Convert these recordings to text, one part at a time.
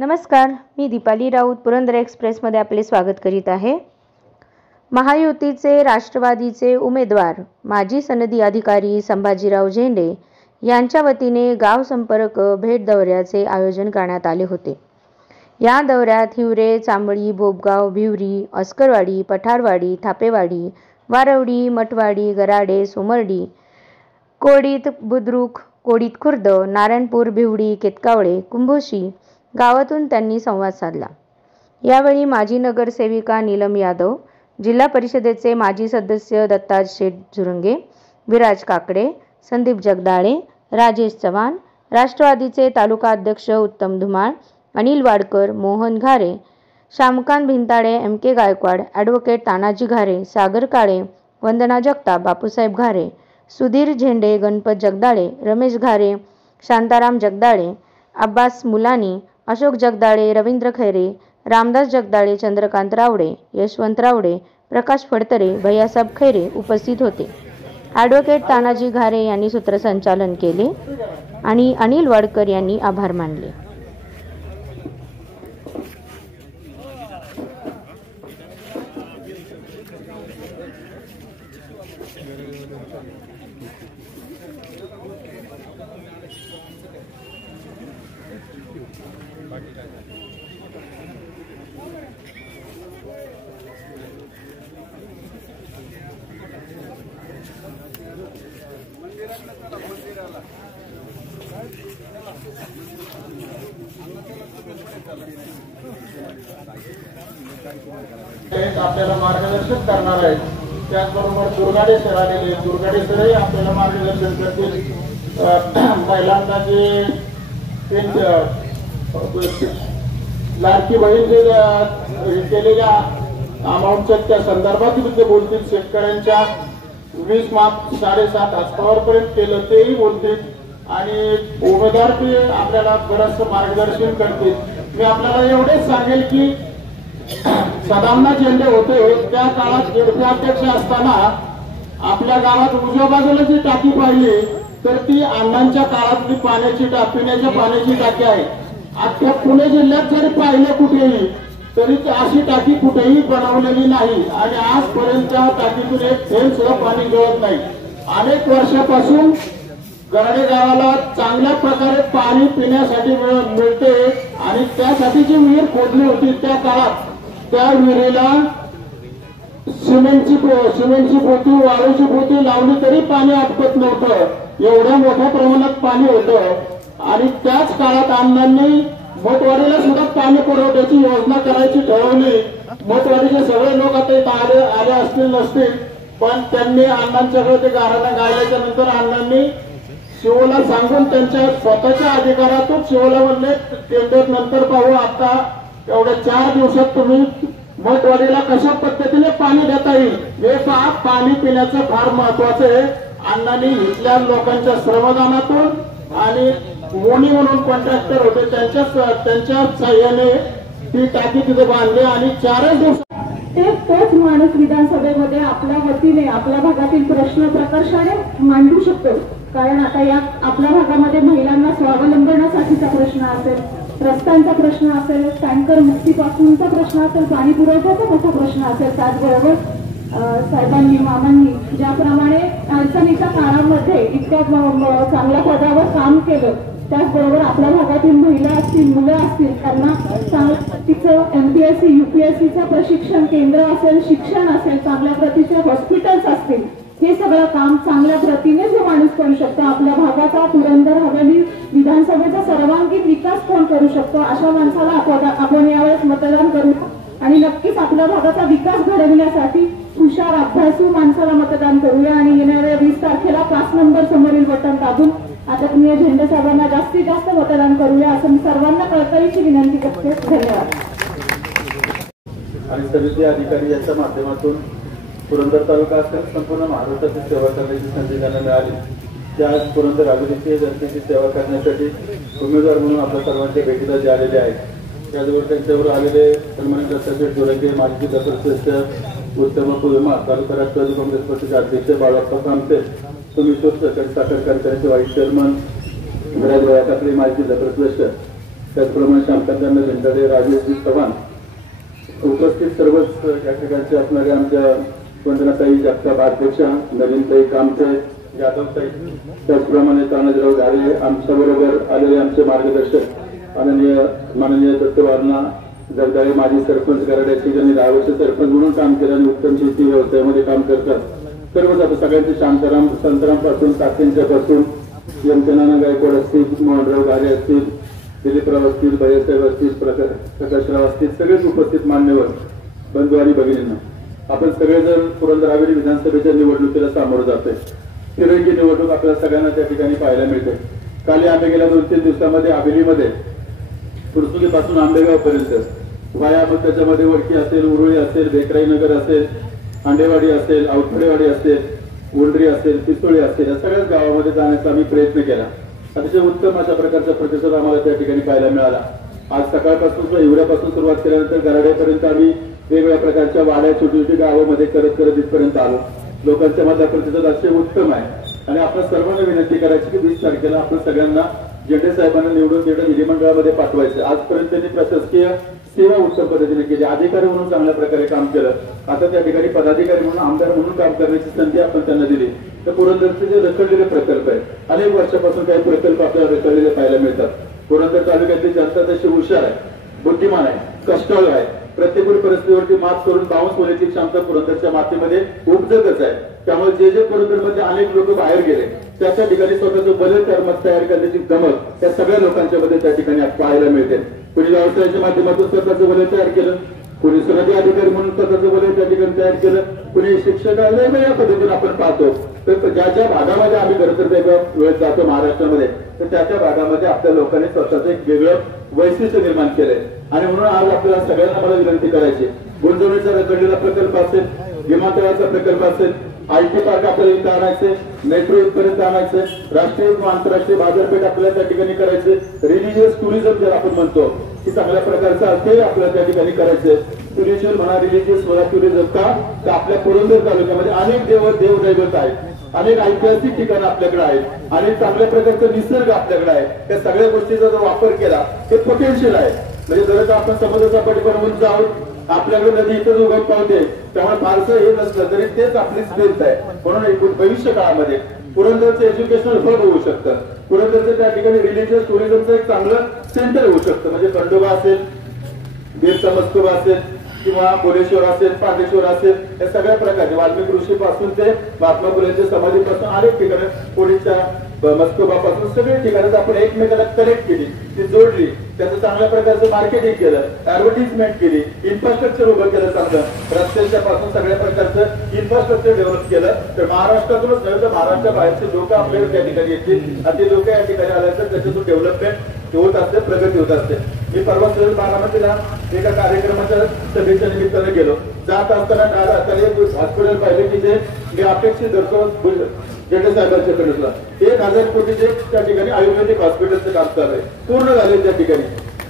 नमस्कार, मी दीपाली राऊत पुरंदर एक्सप्रेसमध्ये आपले स्वागत करीत आहे। महायुतीचे राष्ट्रवादीचे उमेदवार माजी सनदी अधिकारी संभाजीराव झेंडे यांच्या वतीने गाव संपर्क भेट दौऱ्याचे आयोजन करण्यात आले होते। या दौऱ्यात हिवरे, चांबळी, बोबगाव, भिवरी, अस्करवाडी, पठारवाडी, थापेवाडी, वारवडी, मठवाडी, गराडे, सोमर्डी, कोडीत बुद्रुक, कोडीत खुर्द, नारायणपूर, भिवडी, केतकावळे, कुंभोशी गावातून त्यांनी संवाद साधला। यावेळी माजी नगरसेविका नीलम यादव, जिल्हा परिषदेचे माजी सदस्य दत्ताज शेठ झुरंगे, विराज काकडे, संदीप जगदाळे, राजेश चव्हाण, राष्ट्रवादीचे तालुका अध्यक्ष उत्तम धुमाळ, अनिल वाडकर, मोहन घारे, श्यामकांत भिंताडे, MK गायकवाड, ॲडव्होकेट तानाजी घारे, सागर काळे, वंदना जगताप, बापूसाहेब घारे, सुधीर झेंडे, गणपत जगदाळे, रमेश घारे, शांताराम जगदाळे, अब्बास मुलानी, अशोक जगदाळे, रवींद्र खैरे, रामदास जगदाळे, चंद्रकांत रावडे, यशवंत रावडे, प्रकाश फडतरे, भैयासाहेब खैरे उपस्थित होते। ॲडव्होकेट तानाजी घारे यांनी सूत्रसंचालन केले आणि अनिल वाडकर यांनी आभार मानले। आपल्याला मार्गदर्शन करणार आहेत। त्याचबरोबर दुर्गाडे सर आलेले, दुर्गाडे सरही आपल्याला मार्गदर्शन करतील। महिलांना जे लाडकी बहीण जे केलेल्या अमाऊंटच्या त्या संदर्भात ते बोलतील। शेतकऱ्यांच्या 20 माफ 7.5 हस्तावरपर्यंत केलं तेही बोलतील आणि उमेदवार ते आपल्याला बरंचसं मार्गदर्शन करतील। मी आपल्याला एवढेच सांगेल की सदामनाथ झेंडे होते त्या काळात अध्यक्ष असताना आपल्या गावात उजव्या बाजूला जी टाकी पाहिली तर ती अण्णांच्या काळातली पिण्याच्या पाण्याची टाकी आहे। अख्ख्या पुणे जिल्ह्यात जरी पाहिलं कुठेही तरी अशी टाकी कुठेही बनवलेली नाही आणि आजपर्यंत त्या टाकीतून एक थेंब सुद्धा पाणी गळत नाही। अनेक वर्षापासून गराडे गावाला चांगल्या प्रकारे पाणी पिण्यासाठी मिळते आणि त्यासाठी जी विहीर खोदली होती त्या काळात त्या विहिरीला सिमेंटची पोती, वाळूची पोती लावली तरी पाणी आटपत नव्हतं। एवढ्या मोठ्या प्रमाणात पाणी होतं आणि त्याच काळात अण्णांनी मोठवाडीला सुद्धा पाणी पुरवठ्याची योजना करायची ठरवली। मोठवाडीचे सगळे लोक आता इथं आले असतील नसतील, पण त्यांनी अण्णांच्याकडे ते गाणं गायल्याच्या नंतर अण्णांनी शिवला सांगून त्यांच्या स्वतःच्या अधिकारातून शिवला म्हणले टेंडर नंतर पाहू, आता एवढ्या 4 दिवसात तुम्ही मठवाडीला कशा पद्धतीने पाणी देता येईल हे पहा। पाणी पिण्याचं फार महत्वाचं आहे। अण्णांनी इथल्या लोकांच्या श्रमदानातून आणि मोनी म्हणून कॉन्ट्रॅक्टर होते त्यांच्या साह्याने ती टाकी तिथे बांधली आणि 4 दिवसात तोच माणूस विधानसभेमध्ये आपल्या वतीने आपल्या भागातील प्रश्न प्रकर्षाने मांडू शकतो। कारण आता या आपल्या भागामध्ये महिलांना स्वावलंबनासाठीचा प्रश्न असेल, रस्त्यांचा प्रश्न असेल, टँकर मुक्तीपासूनचा प्रश्न असेल, पाणी पुरवठ्याचा मोठा प्रश्न असेल। त्याचबरोबर साहेबांनी मामांनी ज्याप्रमाणे अडचणीच्या काळामध्ये इतक्या चांगल्या पदावर काम केलं, त्याचबरोबर आपल्या भागातील महिला असतील, मुलं असतील त्यांना तिचं MPSC UPSCचं प्रशिक्षण केंद्र असेल, शिक्षण असेल, चांगल्या प्रतीचे हॉस्पिटल्स असतील, हे सगळं काम चांगल्या प्रतीने जो माणूस करू शकतो, आपल्या भागाचा पुरंदर हवेली विधानसभेचा सर्वांगीण विकास कोण करू शकतो अशा माणसाला आपण यावेळेस मतदान करू आणि नक्कीच आपल्या भागाचा विकास घडविण्यासाठी हुशार अभ्यासू माणसाला मतदान करूया आणि येणाऱ्या 20 तारखेला 5 नंबर समोरील बटन दाबून आदरणीय झेंडे साहेबांना जास्तीत जास्त मतदान करूया असं मी सर्वांना कळकळीची विनंती करते। धन्यवाद। आणि समिती अधिकारी यांच्या माध्यमातून पुरंदर तालुका असेल संपूर्ण महाराष्ट्राची सेवा करण्याची संधी त्यांना मिळाली। त्या आज पुरंदर हवेलीची जनतेची सेवा करण्यासाठी उमेदवार म्हणून आपल्या सर्वांच्या भेटीला जे आलेले आहेत। त्याचबरोबर त्यांच्यावर आलेले सन्मानित दत्ताजी जोरंगे, माजी सदस्य उत्तम कुलमा, तालुका राष्ट्रवादी काँग्रेस पक्षाचे अध्यक्ष बाळाप्पा कामते, सोमेश्वर सहकारी साखर कारखान्याचे व्हाईस चेअरमन, विराज काकडे, माजी जिल्हा परिषद त्याचप्रमाणे शांतकांना झेंडाडे, राजेशजी चव्हाण, उपस्थित सर्वच या ठिकाणचे असणारे आमच्या वंदनाताई जगताप अध्यक्षा, नवीनताई कामते, यादवताई, त्याचप्रमाणे तानाजीराव घारे, आमच्या बरोबर आलेले आमचे मार्गदर्शक माननीय दत्तवारणा जगदाळे, माजी सरपंच गराड्याचे, ज्यांनी 10 वर्ष सरपंच म्हणून काम केलं आणि उत्तम शेती व्यवसायामध्ये काम करतात. सर्वच आता सगळ्यांचे शांताराम संतरामपासून तात्यांच्या पासून यमचनाना गायकवाड असतील, मोहनराव घारे असतील, दिलीपराव असतील, भैयासाहेब असतील, प्रकाशराव असतील, सगळेच उपस्थित मान्यवर बंधू आणि भगिनींना, आपण सगळेजण पुरंदर हवेली विधानसभेच्या निवडणुकीला सामोरं जातोय. तिरंगी निवडणूक आपल्या सगळ्यांना त्या ठिकाणी पाहायला मिळते. काल आम्ही गेल्या 2-3 दिवसामध्ये हवेलीमध्ये पुरसुगीपासून आंबेगाव पर्यंत वाया, मग त्याच्यामध्ये वडकी असेल, उरुळी असेल, बेकराई नगर असेल, आंडेवाडी असेल, आवठडेवाडी असेल, उंडरी असेल, पिस्तोळी असेल, या सगळ्याच गावामध्ये जाण्याचा आम्ही प्रयत्न केला. अतिशय उत्तम अशा प्रकारचा प्रतिसाद आम्हाला त्या ठिकाणी पाहायला मिळाला. आज सकाळपासून हिवऱ्यापासून सुरुवात केल्यानंतर गराड्यापर्यंत आम्ही वेगवेगळ्या प्रकारच्या वाड्या, छोटी छोटी गावामध्ये करत इथपर्यंत आलो. लोकांच्या मधला प्रतिसाद अतिशय उत्तम आहे आणि आपण सर्वांना विनंती करायची की 20 तारखेला आपण सगळ्यांना जेंडे साहेबांना निवडून देणं विधिमंडळामध्ये पाठवायचं. आजपर्यंत त्यांनी प्रशासकीय सेवा उत्तम पद्धतीने केली, अधिकारी म्हणून चांगल्या प्रकारे काम केलं. आता त्या ठिकाणी पदाधिकारी म्हणून, आमदार म्हणून काम करण्याची संधी आपण त्यांना दिली. तर पुरंदरचे जे रखडलेले प्रकल्प आहेत, अनेक वर्षापासून काही प्रकल्प आपल्याला रखडलेले पाहायला मिळतात. पुरंदर तालुक्यातली जनता तशी हुशार आहे, बुद्धिमान आहे, कष्टाळू आहे. प्रत्येक परिस्थितीवरती मात करून बाउन्स होण्याची क्षमता पुरंदरच्या मातीमध्ये उपजतच आहे. त्यामुळे जे पुरंदरमध्ये अनेक लोक बाहेर गेले, त्या ठिकाणी स्वतःचं बल मत तयार करण्याची गमक त्या सगळ्या लोकांच्या मध्ये त्या ठिकाणी पाहायला मिळते. कुणी व्यवसायाच्या माध्यमातून स्वतःचं बल तयार केलं, कुणी सनदी अधिकारी म्हणून स्वतःचं बल त्या ठिकाणी तयार केलं, कुणी शिक्षकाला वेगवेगळ्या पद्धतीने आपण पाहतो. तर ज्या भागामध्ये आम्ही खरं तर वेगळ्या वेळेत जातो महाराष्ट्रामध्ये, तर त्या भागामध्ये आपल्या लोकांनी स्वतःचं एक वेगळं वैशिष्ट्य निर्माण केलंय. आणि म्हणून आज आपल्याला सगळ्यांना मला विनंती करायची, गुंतवणुकीचा रखडलेला प्रकल्प असेल, विमानतळाचा प्रकल्प असेल, IT पार्क आपल्याला इथं आणायचे, मेट्रो इथपर्यंत आणायचे, राष्ट्रीय व आंतरराष्ट्रीय बाजारपेठ आपल्याला त्या ठिकाणी करायचे, रिलिजियस टुरिझम ज्याला आपण म्हणतो की चांगल्या प्रकारचं असेल आपल्याला त्या ठिकाणी करायचे. स्पिरिच्युअल म्हणा, रिलिजियस म्हणा, टुरिझम का तर आपल्या पुरंदर तालुक्यामध्ये अनेक देवदैवत आहेत, अनेक ऐतिहासिक ठिकाणं आपल्याकडे आहेत आणि चांगल्या प्रकारचा निसर्ग आपल्याकडे आहे. त्या सगळ्या गोष्टीचा जर वापर केला ते पोटेन्शियल आहे. म्हणजे जर आपण समुद्राचा पट बनवून जाऊन आपल्याकडे नदी इथं उगम पावते, त्यामुळे फारसं हे नसलं तरी तेच आपली स्ट्रेंथ आहे. म्हणून भविष्य काळामध्ये पुरंदरचं एज्युकेशनल हब होऊ शकतं, पुरंदरचं त्या ठिकाणी रिलिजियस टुरिझमचं एक चांगलं सेंटर होऊ शकतं. म्हणजे खंडोबा असेल, बीरचा मस्कोबा असेल किंवा बोलेश्वर असेल, पांडेश्वर असेल, या सगळ्या प्रकारचे वाल्मिकी ऋषी पासून ते महात्मा फुलेंच्या समाधीपासून अनेक ठिकाणी, पोलीसच्या मस्कोबापासून सगळे ठिकाणी आपण एकमेकाला कनेक्ट केली, ती जोडली, त्याचं चांगल्या प्रकारचं मार्केटिंग केलं, ऍडव्हर्टिजमेंट केली, इन्फ्रास्ट्रक्चर उभं केलं, चांगलं रस्त्यांच्या पासून सगळ्या प्रकारचं इन्फ्रास्ट्रक्चर डेव्हलप केलं. तर महाराष्ट्रातूनच नव्हे तर महाराष्ट्राच्या बाहेरचे लोक आपल्याकडे त्या ठिकाणी येतील आणि ते लोक या ठिकाणी आल्यानंतर त्याच्यातून डेव्हलपमेंट होत असते, प्रगती होत असते. मी परवा सहज बारामतीला एका कार्यक्रमाच्या सभेच्या निमित्ताने गेलो. जात असताना एक हॉस्पिटल पाहिले की जे मी अपेक्षित धरतो जेठे साहेबांच्या कडून 1000 कोटीचे त्या ठिकाणी आयुर्वेदिक हॉस्पिटलचं काम चालू आहे, पूर्ण झाले त्या ठिकाणी.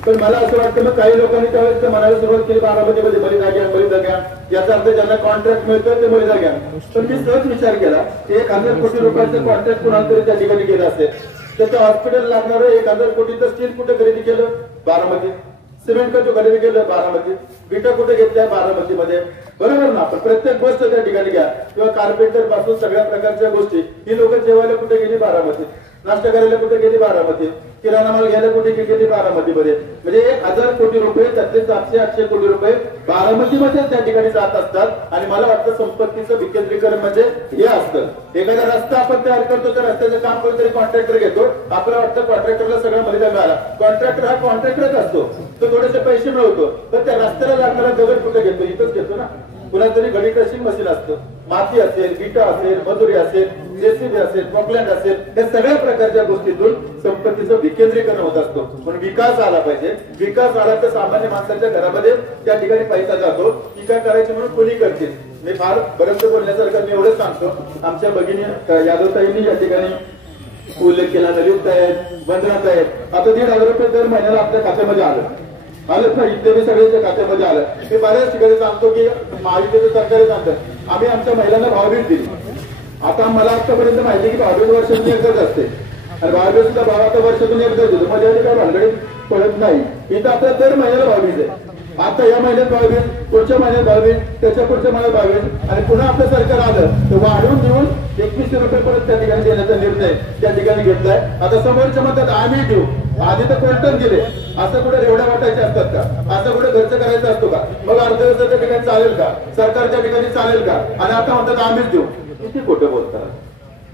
पण मला असं वाटतं मग काही लोकांनी त्यावेळेस म्हणायला सुरुवात केली बारामतीमध्ये बलिदा घ्या, याचा अर्थ ज्यांना कॉन्ट्रॅक्ट मिळतं ते बलिदा घ्या. पण मी सहज विचार केला की 1000 कोटी रुपयाचं कॉन्ट्रॅक्ट कुणाला तरी त्या ठिकाणी गेलं असेल, तर त्या हॉस्पिटल लागणार 1000 कोटीचं स्टील कुठे खरेदी केलं? बारामती. सिमेंट कुठे खरेदी केलं? बारामती. विटा कुठे घेतल्या? बारामतीमध्ये. बरोबर ना? पण प्रत्येक गोष्ट त्या ठिकाणी घ्या, किंवा कार्पेंटर पासून सगळ्या प्रकारच्या गोष्टी ही लोक जेवायला कुठे गेली? बारामती. नाश्ता करायला कुठे गेली? बारामती. किराणा माल घ्यायला कुठे गेली? बारामतीमध्ये. म्हणजे 1000 कोटी रुपये त्यातले 700-800 कोटी रुपये बारामतीमध्ये त्या ठिकाणी जात असतात. आणि मला वाटतं संपत्तीचं विकेंद्रीकरण म्हणजे हे असतं. एखादा रस्ता आपण तयार करतो, तर रस्त्याचं काम कोणतरी कॉन्ट्रॅक्टर घेतो, आपल्याला वाटतं कॉन्ट्रॅक्टरला सगळं मर्यादा मिळाला. कॉन्ट्रॅक्टर हा कॉन्ट्रॅक्टरच असतो, तो थोडेसे पैसे मिळवतो, पण त्या रस्त्याला लागणारा दगड कुठे घेतो? इथंच घेतो ना. कुणाला तरी गडी क्रशिंग मशीन असतं, माती असेल, विटा असेल, मजुरी असेल, जेसीबी असेल, पॉकलँड असेल, या सगळ्या प्रकारच्या गोष्टीतून संपत्तीचं विकेंद्रीकरण होत असतो. पण विकास आला पाहिजे. विकास आला तर सामान्य माणसाच्या घरामध्ये त्या ठिकाणी पैसा जातो. ती काय करायची म्हणून कोणी करतील. मी फार बरेच बोलण्यासारखं मी एवढंच सांगतो, आमच्या भगिनी यादवताईंनी या ठिकाणी उल्लेख केला, ललित आहेत, वंदनात आहेत. आता 1,500 रुपये दर महिन्याला आपल्या खात्यामध्ये आलं ना, इथे सगळ्याच्या खात्यामध्ये आलं. मी बऱ्याच ठिकाणी सांगतो की महायुतीचं सरकारी सांगतं आम्ही आमच्या महिलांना भावभीट दिली. आता मला आतापर्यंत माहिती की भावभीट वर्षातून एकदाच असते आणि भावभीट सुद्धा भाव आता वर्षातून एकदाच होतो. मध्ये काय भानगडी पडत नाही. इथं आता दर महिन्याला 22 आहे. आता या महिन्यात 22, पुढच्या महिन्यात 22, त्याच्या पुढच्या महिन्यात 22 आणि पुन्हा आपलं सरकार आलं तर वाढवून देऊन 2100 रुपये परत त्या ठिकाणी देण्याचा निर्णय त्या ठिकाणी घेतलाय. आता समोरच्या म्हणतात आम्ही देऊ, आधी तर कोर्टात गेले. असं कुठे रेवड्या वाटायचे असतात का? असं कुठे खर्च करायचा असतो का? मग अर्थव्यवस्थेच्या ठिकाणी चालेल का? सरकारच्या ठिकाणी चालेल का? आणि आता म्हणतात आम्हीच देऊ. किती खोटं बोलतात.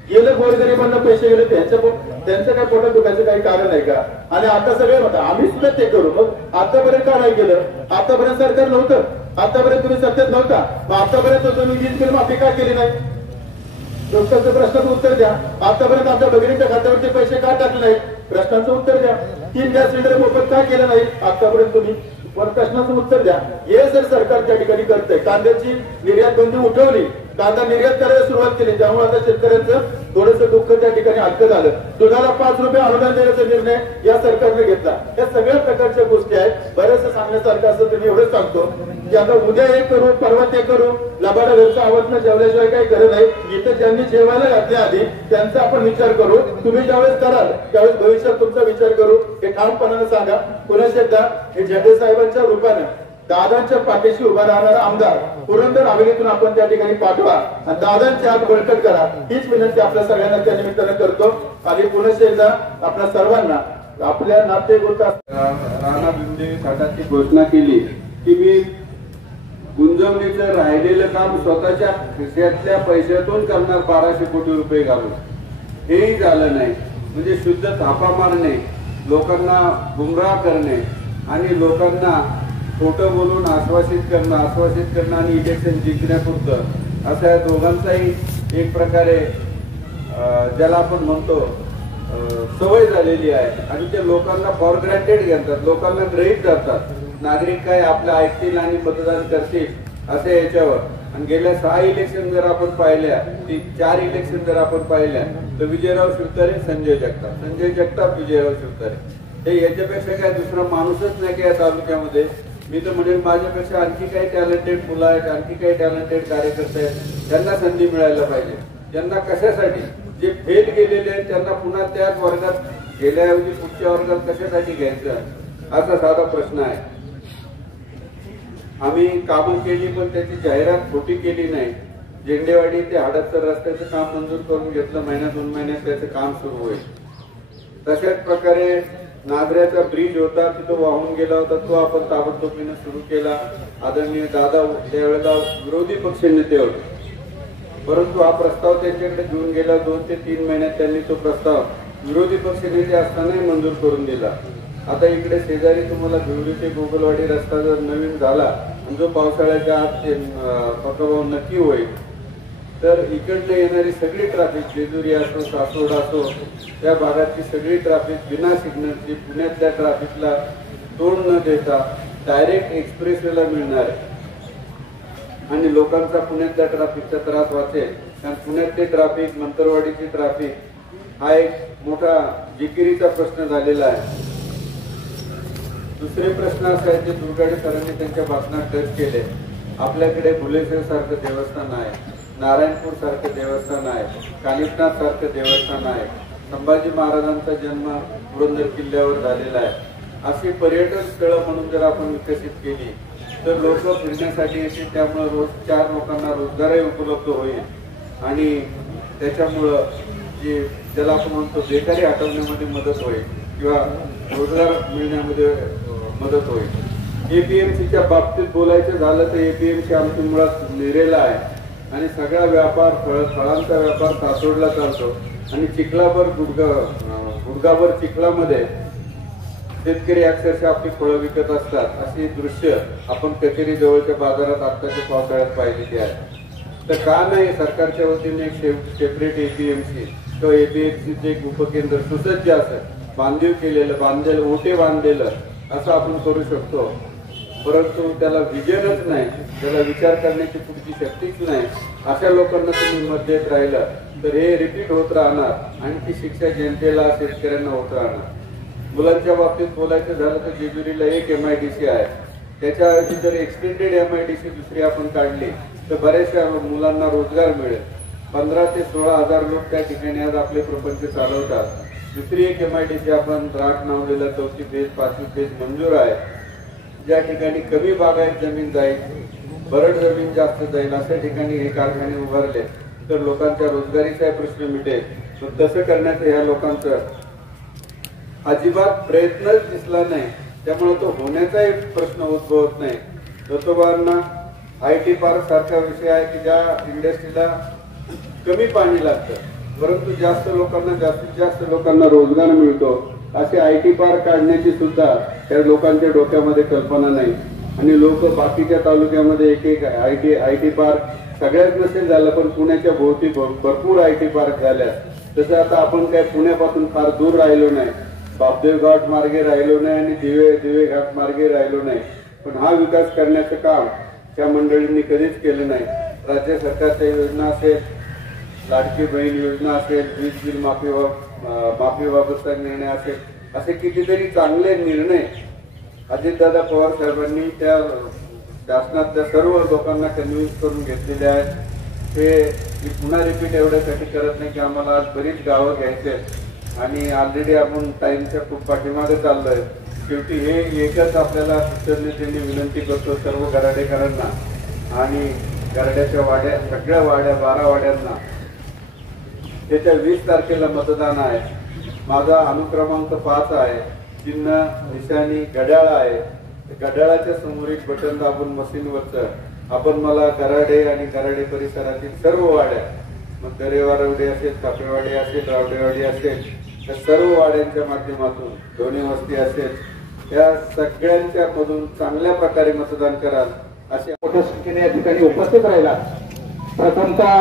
गेलं गोरगरिबांना पैसे गेले त्यांचं काय पोटात दुखायचं काही कारण आहे का? आणि आता सगळे म्हणतात आम्ही सुद्धा ते करू. मग आतापर्यंत का नाही केलं? आतापर्यंत सरकार नव्हतं, आतापर्यंत तुम्ही सत्तेत नव्हता, मग आतापर्यंत तुम्ही वीज बिल माफी का केली नाही? लोकांचं प्रश्नाचं उत्तर द्या. आतापर्यंत आमच्या भगिनीच्या खात्यावरती पैसे का टाकले नाहीत? प्रश्नाचं उत्तर द्या. 3 गॅस सिलेंडर मोफत का केलं नाही आतापर्यंत तुम्ही? पण प्रश्नाचं उत्तर द्या. हे जर सरकार त्या ठिकाणी करतंय, कांद्याची निर्यात बंदी उठवली, कांदा निर्यात करायला सुरुवात केली, त्यामुळे आता शेतकऱ्यांचं थोडंसं दुःख त्या ठिकाणी हलकं झालं. दुधाला 5 रुपये अनुदान देण्याचा निर्णय या सरकारने घेतला. या सगळ्या प्रकारच्या गोष्टी आहेत. बरेचसं सांगण्यासारखं असं तुम्ही एवढंच सांगतो की आता उद्या हे करू, परवा ते करू, लबाडा घरचं आवडणं जेवल्याशिवाय काही गरज नाही. इथं ज्यांनी जेवायला घातल्या आधी त्यांचा आपण विचार करू. तुम्ही ज्यावेळेस कराल त्यावेळेस भविष्यात तुमचा विचार करू हे ठामपणाने सांगा. पुन्हा एकदा हे झेंडे साहेबांच्या रूपाने दादांच्या पाठीशी उभा राहणारा आमदार पुरंदर हवेलीतून आपण त्या ठिकाणी पाठवा आणि दादांची हात बळकट करा. हीच विनंती आपल्या सगळ्यांना त्या निमित्तानं करतो. आणि पुन्हा एकदा आपल्या सर्वांना आपल्या नातेगोता राणा भिमदेवीसाठी घोषणा केली की मी गुंजवणीचं राहिलेलं काम स्वतःच्या खिशातल्या पैशातून करणार 1200 कोटी रुपये घालून. हेही झालं नाही. म्हणजे शुद्ध थापा मारणे, लोकांना गुमराह करणे आणि लोकांना खोटं बोलून आश्वासित करणं आणि इलेक्शन जिंकण्यापुरतं असं या दोघांचाही एक प्रकारे ज्याला आपण म्हणतो सवय झालेली आहे. आणि ते लोकांना फॉर ग्रँटेड घेतात, लोकांना गृहीत धरतात. नागरिक काय आपलं ऐकतील आणि मतदान करतील असे याच्यावर. आणि गेल्या 6 इलेक्शन जर आपण पाहिल्या, 4 इलेक्शन जर आपण पाहिल्या तर विजयराव शिवतारे, संजय जगताप विजयराव शिवतारे हे याच्यापेक्षा काय दुसरा माणूसच नाही का या तालुक्यामध्ये. मी तर म्हणेल माझ्यापेक्षा आणखी काही टॅलेंटेड मुलं आहेत, आणखी काही टॅलेंटेड कार्यकर्ते आहेत. त्यांना संधी मिळायला पाहिजे. त्यांना कशासाठी? जे फेल गेलेले आहेत त्यांना पुन्हा त्याच वर्गात गेल्याऐवजी पुढच्या वर्गात कशासाठी घ्यायचं असा साधा प्रश्न आहे. आम्ही कामं केली पण त्याची जाहिरात खोटी केली नाही. झेंडेवाडी ते हडपसर रस्त्याचं काम मंजूर करून घेतलं. 2 महिन्यात त्याचं काम सुरू होईल. तशाच प्रकारे नागऱ्याचा ब्रिज होता, तिथं वाहून गेला होता, तो आपण ताबडतोबीने सुरू केला. आदरणीय दादा त्यावेळेला विरोधी पक्ष नेते होते, परंतु हा प्रस्ताव त्यांच्याकडे घेऊन गेला. 2 ते 3 महिन्यात त्यांनी तो प्रस्ताव विरोधी पक्ष नेते असतानाही मंजूर करून दिला. आता इकडे शेजारी तुम्हाला भिवरी ते गोगलवाडी रस्ता जर नवीन झाला आणि जो पावसाळ्याच्या आत ते पक्का नक्की होईल तर इकडनं येणारी सगळी ट्रॅफिक, जेजुरी असो, सासवड असो, त्या भागातली सगळी ट्रॅफिक बिना सिग्नलची पुण्यातल्या ट्रॅफिकला तोड न देता डायरेक्ट एक्सप्रेसवेला मिळणार आहे. आणि लोकांचा पुण्यातल्या ट्रॅफिकचा त्रास वाचेल. कारण पुण्यातली ट्रॅफिक, मंतरवाडीची ट्रॅफिक हा एक मोठा जिकिरीचा प्रश्न झालेला आहे. दुसरे प्रश्न असे आहे जे दुर्गाडे सरांनी त्यांच्या भाषणात टच केले. आपल्याकडे भुलेश्वर सारखं देवस्थान आहे, नारायणपूर सारखं देवस्थान आहे, कानिफनाथ सारखं देवस्थान आहे, संभाजी महाराजांचा जन्म पुरंदर किल्ल्यावर झालेला आहे. अशी पर्यटन स्थळं म्हणून जर आपण विकसित केली तर लोक फिरण्यासाठी येतील. त्यामुळे रोज 4 लोकांना रोजगारही उपलब्ध होईल आणि त्याच्यामुळं जे ज्याला आपण म्हणतो बेकारी हटवण्यामध्ये मदत होईल किंवा रोजगार मिळण्यामध्ये मदत होईल. एपीएमसीच्या बाबतीत बोलायचं झालं तर एपीएमसी आमची मुळात नेरेला आहे आणि सगळा व्यापार फळांचा व्यापार सासवडला चालतो. आणि चिखलाभर गुडगाभर चिखलामध्ये शेतकरी अक्षरशः आपली फळं विकत असतात. अशी दृश्य आपण कचेरी जवळच्या बाजारात आत्ताच्या पावसाळ्यात पाहिलेली आहे. तर का नाही सरकारच्या वतीने एक सेपरेट एपीएमसी किंवा एपीएमसीचे एक उपकेंद्र सुसज्ज असं बांधलेलं ओटे बांधलेलं असं आपण करू शकतो. परंतु त्याला विजनच नाही, त्याला विचार करण्याची पुढची शक्तीच नाही. अशा लोकांना तुम्ही मत देत राहिलं तर हे रिपीट होत राहणार आणि ती शिक्षा जनतेला, शेतकऱ्यांना होत राहणार. मुलांच्या बाबतीत बोलायचं झालं तर जेजुरीला एक MIDC आहे. त्याच्याऐवजी जर एक्सटेंडेड MIDC दुसरी आपण काढली तर बऱ्याचशा मुलांना रोजगार मिळेल. 15 ते 16 हजार लोक त्या ठिकाणी आज आपले प्रपंच चालवतात. दुसरी एक MIDC आपण राख नावलेला 4थी फेज 5वी फेज मंजूर आहे. ज्या ठिकाणी कमी बागायत जमीन जाईल, भरड जमीन जास्त जाईल अशा ठिकाणी हे कारखाने उभारले तर लोकांच्या रोजगारीचा प्रश्न मिटेल. पण तसं करण्याचं ह्या लोकांचं अजिबात प्रयत्नच दिसला नाही. त्यामुळे तो होण्याचाही प्रश्न उद्भवत नाही. दत्तोबांना IT पार्क सारखा विषय आहे की ज्या इंडस्ट्रीला कमी पाणी लागतं परंतु जास्तीत जास्त लोकांना रोजगार मिळतो. असे IT पार्क काढण्याची सुद्धा त्या लोकांच्या डोक्यामध्ये कल्पना नाही. आणि लोक बाकीच्या तालुक्यामध्ये एक IT पार्क सगळ्याच नसेल झालं पण पुण्याच्या भोवती भरपूर IT पार्क झाल्या. तसं आता आपण काय पुण्यापासून फार दूर राहिलो नाही, बापदेव घाट मार्गे राहिलो नाही आणि दिवे घाट मार्गे राहिलो नाही. पण हा विकास करण्याचं काम त्या मंडळींनी कधीच केलं नाही. राज्य सरकारच्या योजना असेल, लाडकी बहीण योजना असेल, वीज बिल माफीबाबतचा निर्णय असेल, असे कितीतरी चांगले निर्णय अजितदादा पवार साहेबांनी त्या शासनातल्या सर्व लोकांना कन्व्हिन्स करून घेतलेले आहेत. ते पुन्हा रिपीट एवढ्यासाठी करत नाही की आम्हाला आज बरीच गावं घ्यायची आहेत आणि ऑलरेडी आपण टाइमच्या खूप पाठीमागे चाललोय. शेवटी हे एकच आपल्याला कृतज्ञतेने विनंती करतो सर्व गराडेकरांना आणि गराड्याच्या वाड्या सगळ्या वाड्या 12 वाड्यांना त्याच्या 20 तारखेला मतदान आहे. माझा अनुक्रमांक 5 आहे. चिन्ह निशाणी घड्याळ आहे. घड्याळाच्या समोर एक बटन दाबून मशीनवरचं आपण मला गराडे आणि गराडे परिसरातील सर्व वाड्या, मग दरेवारवडे असेल, कापेवाडी असेल, रावडेवाडी असेल, त्या सर्व वाड्यांच्या माध्यमातून दोन्ही वस्ती असेल, त्या सगळ्यांच्या मधून चांगल्या प्रकारे मतदान कराल असे मोठ्या संख्येने या ठिकाणी उपस्थित राहिला. प्रथमतः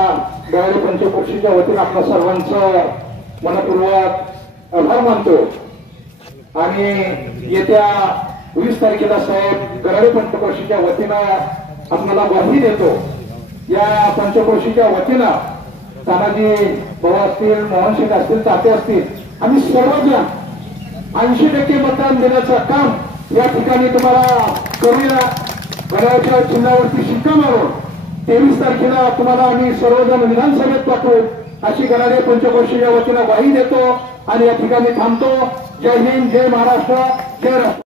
गराडे पंचक्रोशीच्या वतीने आपल्या सर्वांचं मनपूर्वक आभार मानतो आणि येत्या 20 तारखेला साहेब गराडे पंचक्रोशीच्या वतीनं आपल्याला ग्वाही देतो. या पंचक्रोशीच्या वतीनं तानाजी भाऊ असतील, मोहनशेठ असतील, ताते असतील, आम्ही सर्वजण 80% मतदान देण्याचं काम या ठिकाणी तुम्हाला करूया. घड्याळाच्या चिन्हावरती शिक्का मारून 23 तारखेला तुम्हाला आम्ही सर्वजण विधानसभेत पाठवू अशी गराडे पंचक्रोशीच्या वतीनं ग्वाही देतो आणि या ठिकाणी थांबतो. जय हिंद, जय महाराष्ट्र, जय राष्ट्र.